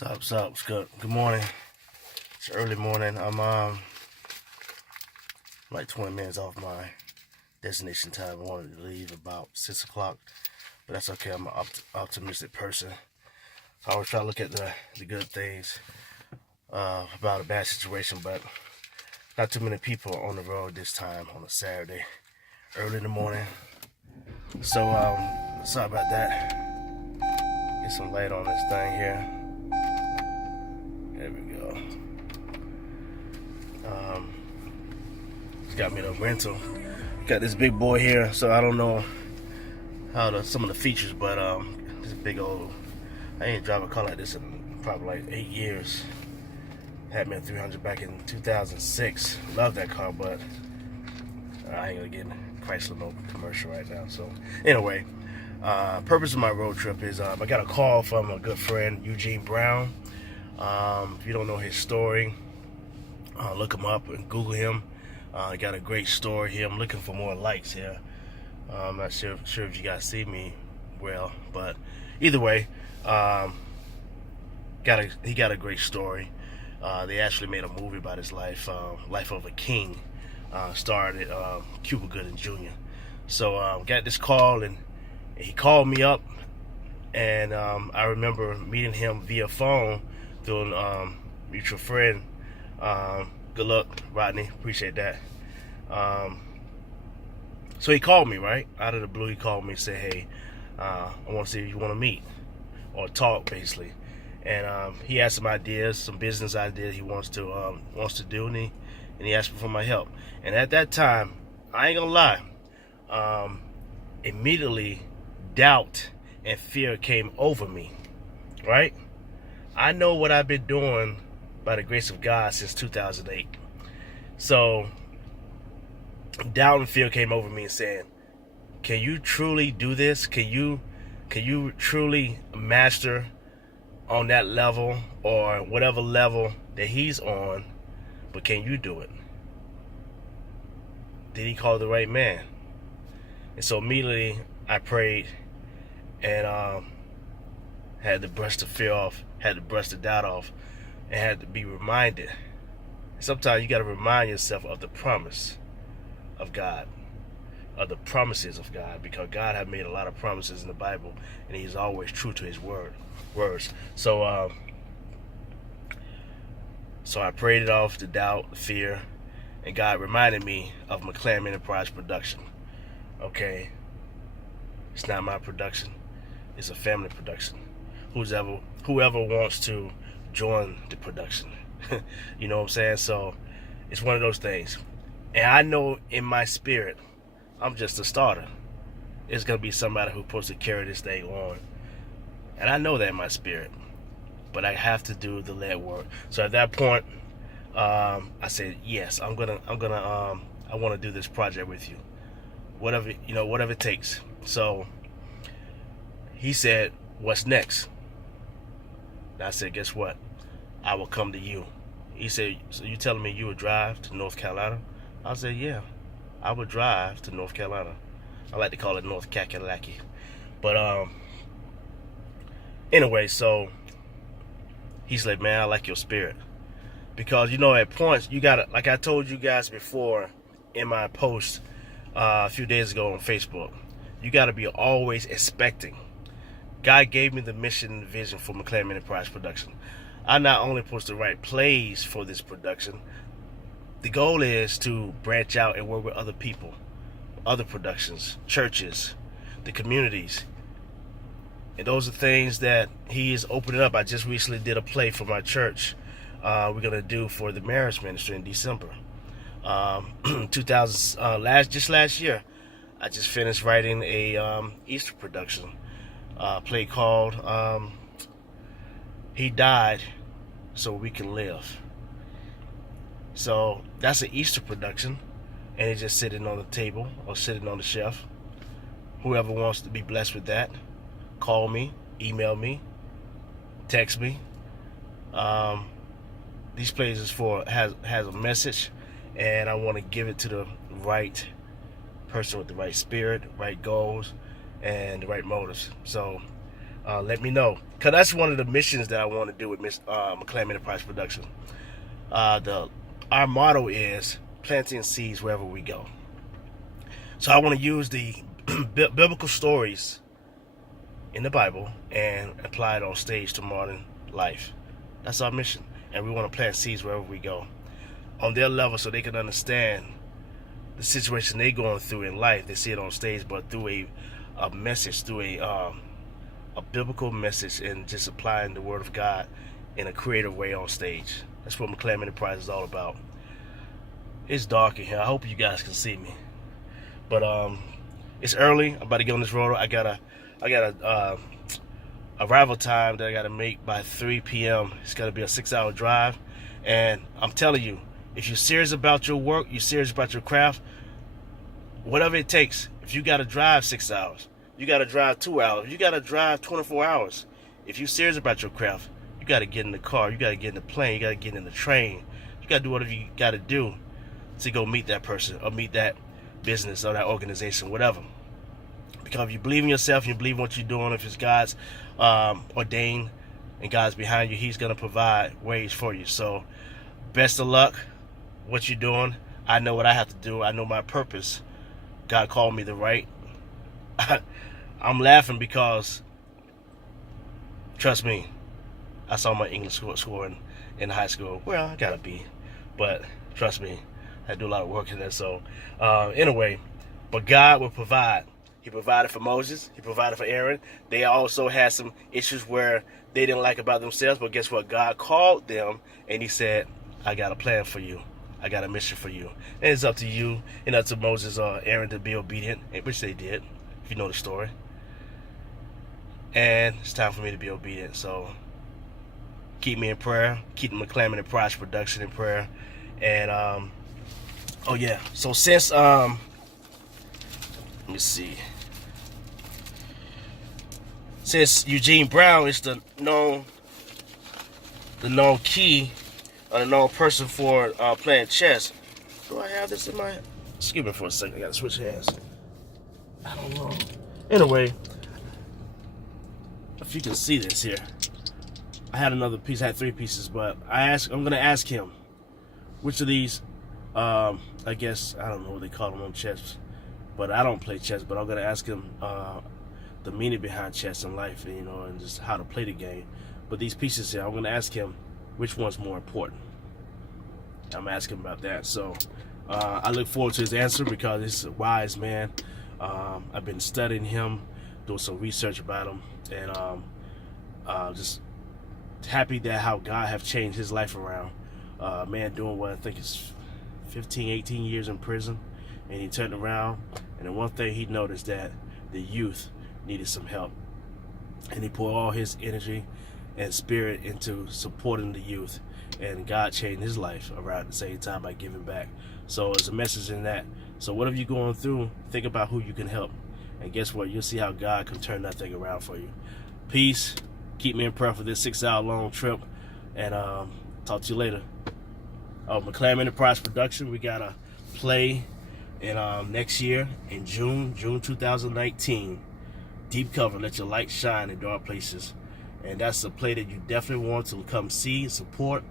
What's up? What's good? Good morning. It's early morning. I'm like 20 minutes off my destination time. I wanted to leave about 6 o'clock, but that's okay. I'm an optimistic person. I always try to look at the good things about a bad situation, but not too many people on the road this time on a Saturday, early in the morning. So sorry about that. Get some light on this thing here. There we go. It's got me the rental. Got this big boy here, so I don't know how some of the features, but this big old. I ain't drive a car like this in probably like 8 years. Had me a 300 back in 2006. Love that car, but I ain't gonna get Chrysler no commercial right now. So anyway, purpose of my road trip is I got a call from a good friend, Eugene Brown. If you don't know his story, look him up and Google him. He got a great story here. I'm looking for more likes here. I'm not sure if you guys see me well, but either way, he got a great story. They actually made a movie about his life, Life of a King, starred Cuba Gooding Jr. So got this call, and he called me up, and I remember meeting him via phone through a mutual friend. Good luck, Rodney. Appreciate that. So he called me, right? Out of the blue, he called me and said, hey, I want to see if you want to meet or talk, basically. And he had some ideas, some business ideas he wants to do, and he asked me for my help. And at that time, I ain't gonna lie, immediately doubt and fear came over me, right? I know what I've been doing by the grace of God since 2008. So doubt and fear came over me and saying, can you truly do this? Can you truly master on that level or whatever level that he's on, but can you do it? Did he call the right man? And so immediately I prayed and had to brush the fear off, had to brush the doubt off, and had to be reminded. Sometimes you got to remind yourself of the promise of God, of the promises of God, because God had made a lot of promises in the Bible, and He's always true to His words. So I prayed it off, the doubt, the fear, and God reminded me of McLaren Enterprise production. Okay, it's not my production; it's a family production. Whoever wants to join the production, you know what I'm saying? So it's one of those things, and I know in my spirit, I'm just a starter. It's gonna be somebody who's supposed to carry this thing on, and I know that in my spirit. But I have to do the lead work. So at that point, I said yes. I want to do this project with you, whatever it takes. So he said, "What's next?" And I said, "Guess what? I will come to you." He said, "So you telling me you would drive to North Carolina?" I said, "Yeah, I would drive to North Carolina." I like to call it North Kakalaki. But anyway, so he said, "Man, I like your spirit." Because, at points, you got to, like I told you guys before in my post a few days ago on Facebook, you got to be always expecting. God gave me the mission and the vision for McLaren Enterprise production. I'm not only supposed to write plays for this production, the goal is to branch out and work with other people, other productions, churches, the communities. And those are things that he is opening up. I just recently did a play for my church. We're gonna do for the marriage ministry in December. 2000 last year, I just finished writing a Easter production, play called "He Died So We Can Live." So that's an Easter production, and it's just sitting on the table or sitting on the shelf. Whoever wants to be blessed with that, call me, email me, text me. These plays has a message, and I want to give it to the right person with the right spirit, right goals, and the right motives. So let me know, because that's one of the missions that I want to do with McClam Enterprise Production. Our motto is planting seeds wherever we go. So I want to use the biblical stories in the Bible and apply it on stage to modern life. That's our mission, and we want to plant seeds wherever we go, on their level, so they can understand the situation they're going through in life. They see it on stage, but through a message, through a biblical message, and just applying the Word of God in a creative way on stage. That's what McClam Enterprise is all about. It's dark in here. I hope you guys can see me, but it's early. I'm about to get on this road. I got a arrival time that I got to make by 3 p.m. It's got to be a 6-hour drive, and I'm telling you, if you're serious about your work, you're serious about your craft, whatever it takes. If you got to drive 6 hours, you got to drive 2 hours, you got to drive 24 hours. If you're serious about your craft, you got to get in the car, you got to get in the plane, you got to get in the train, you got to do whatever you got to do to go meet that person or meet that business or that organization, whatever. Because if you believe in yourself, you believe in what you're doing, if it's God's ordained and God's behind you, He's going to provide ways for you. So best of luck, what you're doing. I know what I have to do. I know my purpose. God called me the right. I'm laughing because, trust me, I saw my English score in high school. Well, I got a B, but trust me, I do a lot of work in there. So anyway, but God will provide. He provided for Moses. He provided for Aaron. They also had some issues where they didn't like about themselves, but guess what? God called them, and He said, I got a plan for you. I got a mission for you. And it's up to you and up to Moses or Aaron to be obedient, which they did, if you know the story. And it's time for me to be obedient. So keep me in prayer. Keep the McClam Enterprise Production in prayer. And, oh yeah. So since, let me see. Since Eugene Brown is the known key, or the known person for playing chess, do I have this in my... Excuse me for a second, I gotta switch hands. I don't know. Anyway, if you can see this here, I had another piece. I had 3 pieces, but I'm gonna ask him which of these, I guess, I don't know what they call them on chess, but I don't play chess, but I'm gonna ask him the meaning behind chess in life, and just how to play the game. But these pieces here, I'm gonna ask him which one's more important. I'm asking about that. So I look forward to his answer, because he's a wise man. I've been studying him, doing some research about him, and just happy that how God have changed his life around. Man doing what I think is 15, 18 years in prison, and he turned around, and the one thing he noticed, that the youth needed some help, and he poured all his energy and spirit into supporting the youth, and God changed his life around at the same time by giving back. So it's a message in that. So whatever you're going through, think about who you can help, and guess what? You'll see how God can turn that thing around for you. Peace. Keep me in prayer for this 6-hour long trip, and talk to you later. McClam Enterprise Production, we got a play in next year in June 2019. Deep Cover, Let Your Light Shine in Dark Places. And that's a play that you definitely want to come see and support.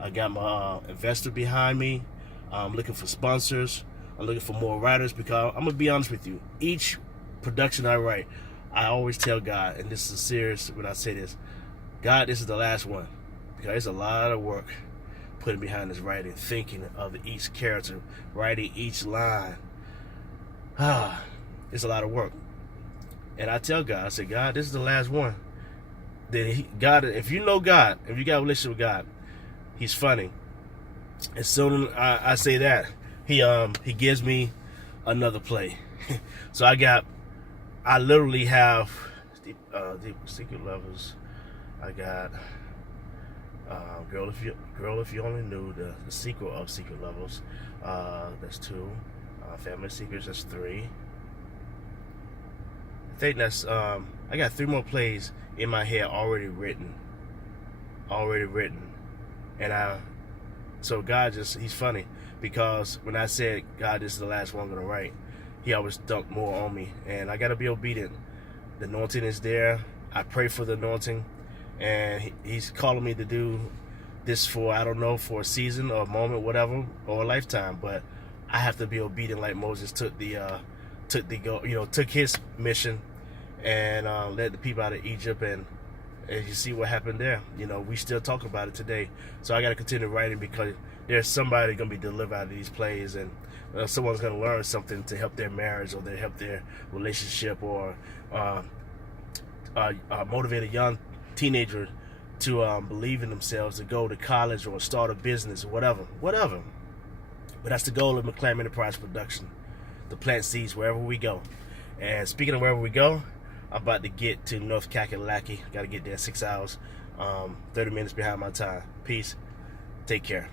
I got my investor behind me. I'm looking for sponsors. I'm looking for more writers, because I'm going to be honest with you. Each production I write, I always tell God, and this is serious when I say this, God, this is the last one. Because it's a lot of work putting behind this writing, thinking of each character, writing each line. It's a lot of work. And I tell God, I say, God, this is the last one. Then God, if you know God, if you got a relationship with God, He's funny. As soon as I say that, He gives me another play. So I literally have deep Secret Lovers. I got Girl If You Only Knew, the sequel of Secret Lovers. That's 2. Family Secrets, that's 3. I think that's I got 3 more plays in my head already written, and so God He's funny, because when I said, God, this is the last one I'm gonna write, He always dumped more on me, and I gotta be obedient. The anointing is there. I pray for the anointing, and he's calling me to do this for, I don't know, for a season or a moment, whatever, or a lifetime. But I have to be obedient, like Moses took his mission and led the people out of Egypt. And as you see what happened there, we still talk about it today. So I got to continue writing, because there's somebody going to be delivered out of these plays, and someone's going to learn something to help their marriage, or to help their relationship, or motivate a young teenager to believe in themselves, to go to college or start a business, or whatever. But that's the goal of McClam Enterprise Production, to plant seeds wherever we go. And speaking of wherever we go, I'm about to get to North Kakalaki. Got to get there in 6 hours. 30 minutes behind my time. Peace. Take care.